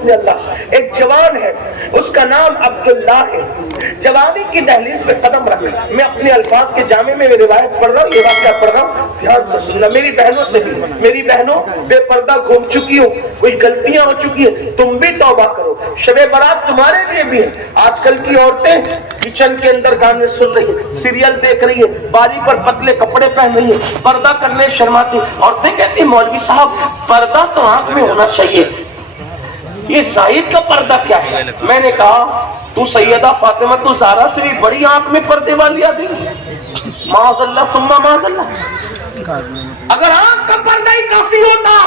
اپنے اللہ سے. ایک جوان ہے, اس کا نام عبداللہ ہے, جوانی کی دہلیز پہ قدم رکھ. میں اپنے الفاظ کے جامع میں روایت پڑھ رہا ہوں, یہ واقعہ پڑھ رہا ہوں, دھیان سے سننا. میری بہنوں سے بھی, میری بہنوں بے پردہ گھوم چکی ہو, کوئی غلطیاں ہو چکی ہے, تم بھی توبہ کرو. شب برات تمہارے لیے بھی ہے. آج کل کی عورتیں کچن کے اندر گانے سن رہی ہیں, سیریل دیکھ رہی ہے, باریک اور پتلے کپڑے پہن رہی ہے, پردہ کرنے شرماتی. عورتیں کہتی مولوی صاحب پردہ تو آنکھ میں ہونا چاہیے, یہ ظاہر کا پردہ کیا ہے؟ میں نے کہا تو سیدہ فاطمہ تو زہرا سے بھی بڑی آنکھ میں پردے والی آدمی, معاذ اللہ ثم معاذ اللہ. اگر آنکھ کا پردہ ہی کافی ہوتا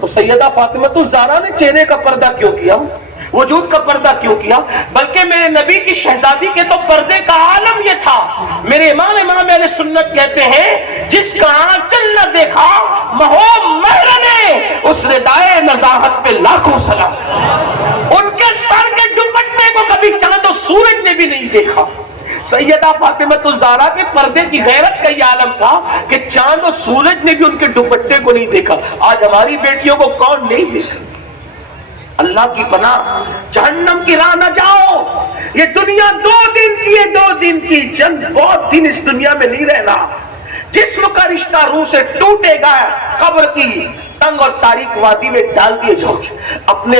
تو سیدہ فاطمہ تو زہرا نے چہرے کا پردہ کیوں کیا, وجود کا پردہ کیوں کیا؟ بلکہ میرے نبی کی شہزادی کے تو پردے کا عالم یہ تھا. میرے امام اہل سنت کہتے ہیں جس کا آنچل نہ دیکھا مہو مہر نے, اس ردائے نزاہت پہ لاکھوں سلام. ان کے سر کے دوپٹے کو کبھی چاند و سورج نے بھی نہیں دیکھا. سیدہ فاطمہ الزہرا کے پردے کی غیرت کا یہ عالم تھا کہ چاند و سورج نے بھی ان کے دوپٹے کو نہیں دیکھا. آج ہماری بیٹیوں کو کون نہیں دیکھا؟ اللہ کی پناہ, جہنم کی راہ نہ جاؤ. یہ دنیا 2 دن کی ہے, 2 دن کی جنگ, بہت دن اس دنیا میں نہیں رہنا. جسم کا رشتہ روح سے ٹوٹے گا, قبر کی تنگ اور تاریک وادی میں ڈال دیے جاؤ گے. اپنے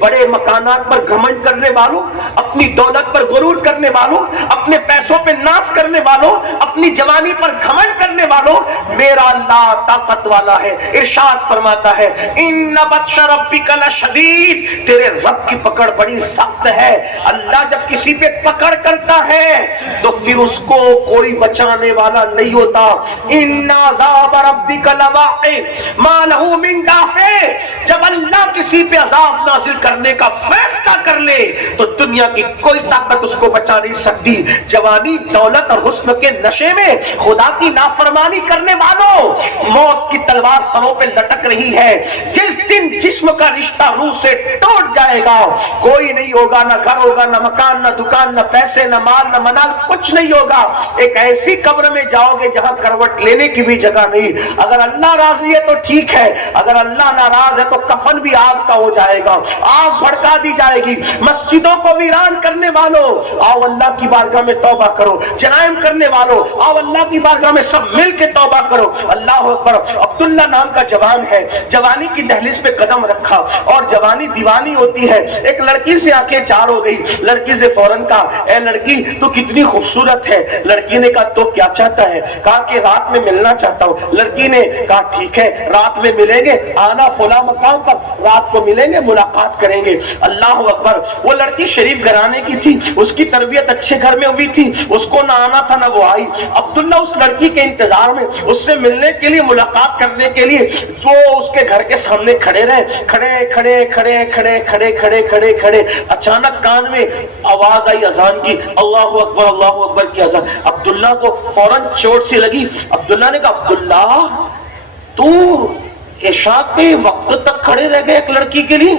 بڑے مکانات پر گھمنڈ کرنے والوں, اپنی دولت پر غرور کرنے والوں, اپنے پیسوں پہ ناز کرنے والوں, اپنی جوانی پر گھمنڈ کرنے والوں, میرا اللہ طاقت والا ہے. ارشاد فرماتا ہے ان بطش ربک لشدید, تیرے رب کی پکڑ بڑی سخت ہے. اللہ جب کسی پہ پکڑ کرتا ہے تو پھر اس کو کوئی بچانے والا نہیں ہوتا. ان عذاب ربک لواقع ما لہ من دافع, جب اللہ کسی پہ عذاب نازل کرنے کا فیصلہ کر لے تو دنیا کی کوئی طاقت اس کو بچا نہیں سکتی. جوانی, دولت اور حسن کے نشے میں خدا کی نافرمانی کرنے والوں, موت کی تلوار سروں پہ لٹک رہی ہے. جس دن جسم کا رشتہ روح سے ٹوٹ جائے گا, کوئی نہیں ہوگا, نہ گھر ہوگا, نہ مکان, نہ دکان, نہ پیسے, نہ مال, نہ منال, کچھ نہیں ہوگا. ایک ایسی قبر میں جاؤ گے جہاں کروٹ لینے کی بھی جگہ نہیں. اگر اللہ راضی ہے تو ٹھیک ہے, اگر اللہ ناراض ہے تو کفن بھی آگ کا ہو جائے گا, آگ بھڑکا دی جائے گی. مسجدوں کو ویران کرنے والوں, آؤ اللہ کی بارگاہ میں توبہ کرو. جرائم کرنے والوں, آؤ اللہ کی بارگاہ میں سب مل کے توبہ کرو. اللہ اکبر. عبداللہ نام کا جوان ہے, جوانی کی دہلیز پہ قدم رکھا, اور جوانی دیوانی ہوتی ہے. ایک لڑکی سے آنکھیں چار ہو گئی. لڑکی سے فوراً کہا اے لڑکی تو کتنی خوبصورت ہے. لڑکی نے کہا تو کیا چاہتا ہے؟ کہا کہ رات میں ملنا چاہتا ہوں. لڑکی نے کہا ٹھیک ہے رات میں ملیں گے, آنا فلاں مقام پر, رات کو ملیں گے, ملاقات کریں گے. اللہ اکبر. وہ لڑکی شریف گھرانے کی تھی, اس کی تربیت اچھے گھر میں ہوئی تھی, اس کو نہ آنا تھا نہ وہ آئی. عبداللہ اس لڑکی کے انتظار میں, اس سے ملنے کے لیے, ملاقات کرنے کے لیے تو اس کے گھر کے سامنے کھڑے رہے. کھڑے کھڑے کھڑے کھڑے کھڑے کھڑے کھڑے کھڑے اچانک کان میں آواز آئی اذان کی, اللہ اکبر اللہ اکبر کی اذان. عبداللہ کو فوراً چوٹ سی لگی. عبداللہ نے کہا عبداللہ تو عشاء کے وقت تک کھڑے رہ گئے ایک لڑکی کے لیے,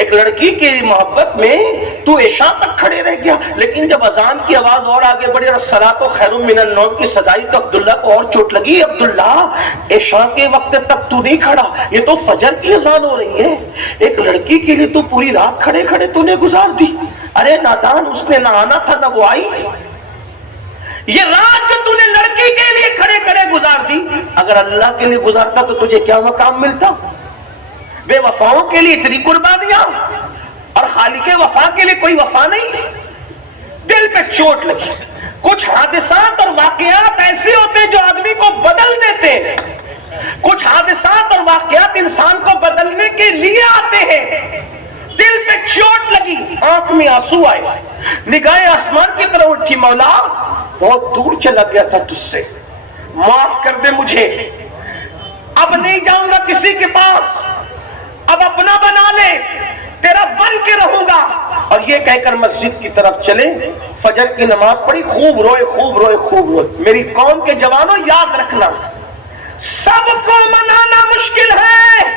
ایک لڑکی کی محبت میں تو عشاء تک کھڑے رہ گیا. لیکن جب اذان کی آواز اور آگے بڑھی اور الصلاۃ خیر من النوم کی صدائی تو عبداللہ کو اور چوٹ لگی. عبداللہ عشاء کے وقت تک تو نہیں کھڑا, یہ تو فجر کی اذان ہو رہی ہے. ایک لڑکی کے لیے تو پوری رات کھڑے کھڑے تو نے گزار دی. ارے نادان, اس نے نہ آنا تھا نہ وہ آئی. یہ رات جو تو نے لڑکی کے لیے کھڑے کھڑے گزار دی, اگر اللہ کے لیے گزارتا تو تجھے کیا مقام ملتا؟ بے وفاؤں کے لیے اتنی قربانیاں, اور خالق وفا کے لیے کوئی وفا نہیں. دل پہ چوٹ لگی. کچھ حادثات اور واقعات ایسے ہوتے جو آدمی کو بدل دیتے ہیں. کچھ حادثات اور واقعات انسان کو بدلنے کے لیے آتے ہیں. دل پہ چوٹ لگی, آنکھ میں آنسو آئے, نگاہیں آسمان کی طرف اٹھی, مولا بہت دور چلا گیا تھا تجھ سے, معاف کر دے مجھے, اب نہیں جاؤں گا کسی کے پاس, اب اپنا بنا لے, تیرا بن کے رہوں گا. اور یہ کہہ کر مسجد کی طرف چلے, فجر کی نماز پڑھی, خوب روئے خوب روئے خوب روئے. میری قوم کے جوانوں یاد رکھنا, سب کو منانا مشکل ہے,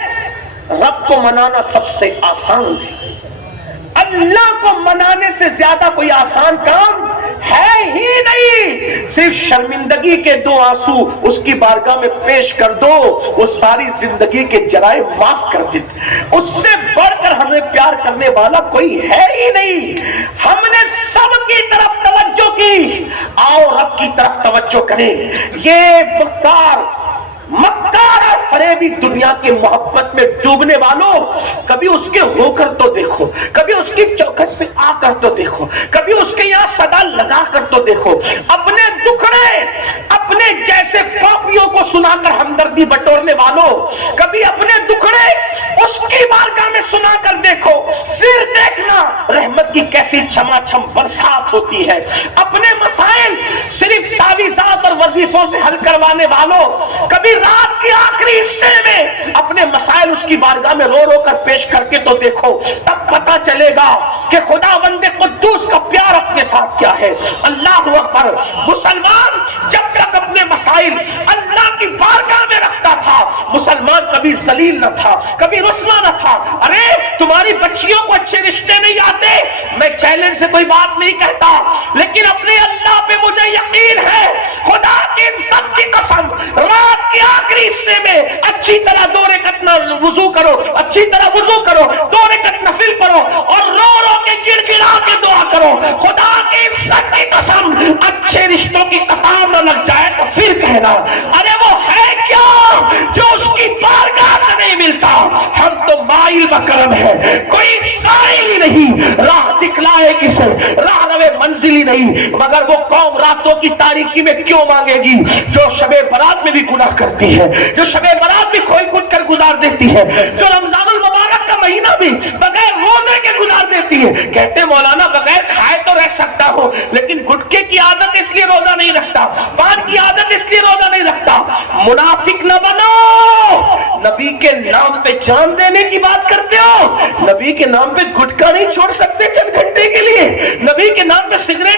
رب کو منانا سب سے آسان ہے. اللہ کو منانے سے زیادہ کوئی آسان کام ہے ہی نہیں. صرف شرمندگی کے 2 آنسو اس کی بارگاہ میں پیش کر دو, وہ ساری زندگی کے جرائم معاف کر دیتے. اس سے ہمیں پیار کرنے والا کوئی ہے ہی نہیں. ہم نے سب کی طرف توجہ کی. آؤ رب کی طرف توجہ کریں. یہ مکار اور فریبی دنیا کی محبت میں ڈوبنے والوں، کبھی اس کے ہو کر تو دیکھو، کبھی اس کی چوکھٹ پہ آ کر تو دیکھو، کبھی اس کے یہاں صدا لگا کر تو دیکھو. اپنے دکھڑے اپنے جیسے پاپیوں کو سنا کر ہمدردی بٹورنے والوں، کبھی اپنے دکھڑے اس کی بارگاہ میں سنا کر دیکھو، پھر دیکھنا رحمت کی کیسی چھما چھم برسات ہوتی ہے. اپنے مسائل صرف تعویذات اور وظیفوں سے حل کروانے والوں، کبھی رات کے آخری حصے میں اپنے مسائل اس کی بارگاہ میں رو رو کر پیش کر کے تو دیکھو. تب پتا چلے گا کہ خدا بندے قدوس کا پیار اپنے ساتھ کیا ہے. اللہ اکبر. مسلمان جب تک اپنے مسائل اللہ کی بارگاہ میں رکھتا تھا، مسلمان کبھی ذلیل نہ تھا، کبھی رسوا نہ تھا. ارے تمہاری بچیوں کو اچھے رشتے نہیں آتے، میں چیلنج سے کوئی بات نہیں کہتا، لیکن اپنے اللہ پہ مجھے یقین ہے، خدا کی عزت کی قسم، رات کے آخری حصے میں اچھی طرح 2 رکعت وضو کرو، اچھی طرح وضو کرو، 2 رکعت نفل پڑھو اور رو رو کے گڑ گڑا کے دعا کرو. خدا کی عزت کی قسم اچھے رشتوں کی قطار نہ لگ جائے تو پھر کہنا ارے وہ ہے کیا جو اس کی بارگاہ سے نہیں ملتا. ہم تو مائل بکرم ہے، کوئی سائل ہی نہیں، راہ دکھلائے کسے، راہ روے منزل ہی نہیں. مگر وہ قوم راتوں کی تاریکی میں کیوں مانگے گی جو شب برات میں بھی گناہ کرتی ہے، جو شب برات بھی کھوئی کٹ کر گزار دیتی ہے، جو رمضان المبارک کا مہینہ بھی بغیر روزے کے گزار دیتی ہے. کہتے مولانا بغیر کھائے تو رہ سکتا ہو، لیکن گٹکے کی عادت اس لیے روزہ نہیں رکھتا، پان کی عادت اس لیے روزہ نہیں رکھتا. منافق نہ بنو. نبی کے نام پہ جان دینے کی بات کرتے ہو، نبی کے نام پہ گٹکا نہیں چھوڑ سکتے چند گھنٹے کے لیے، نبی کے نام پہ سگریٹ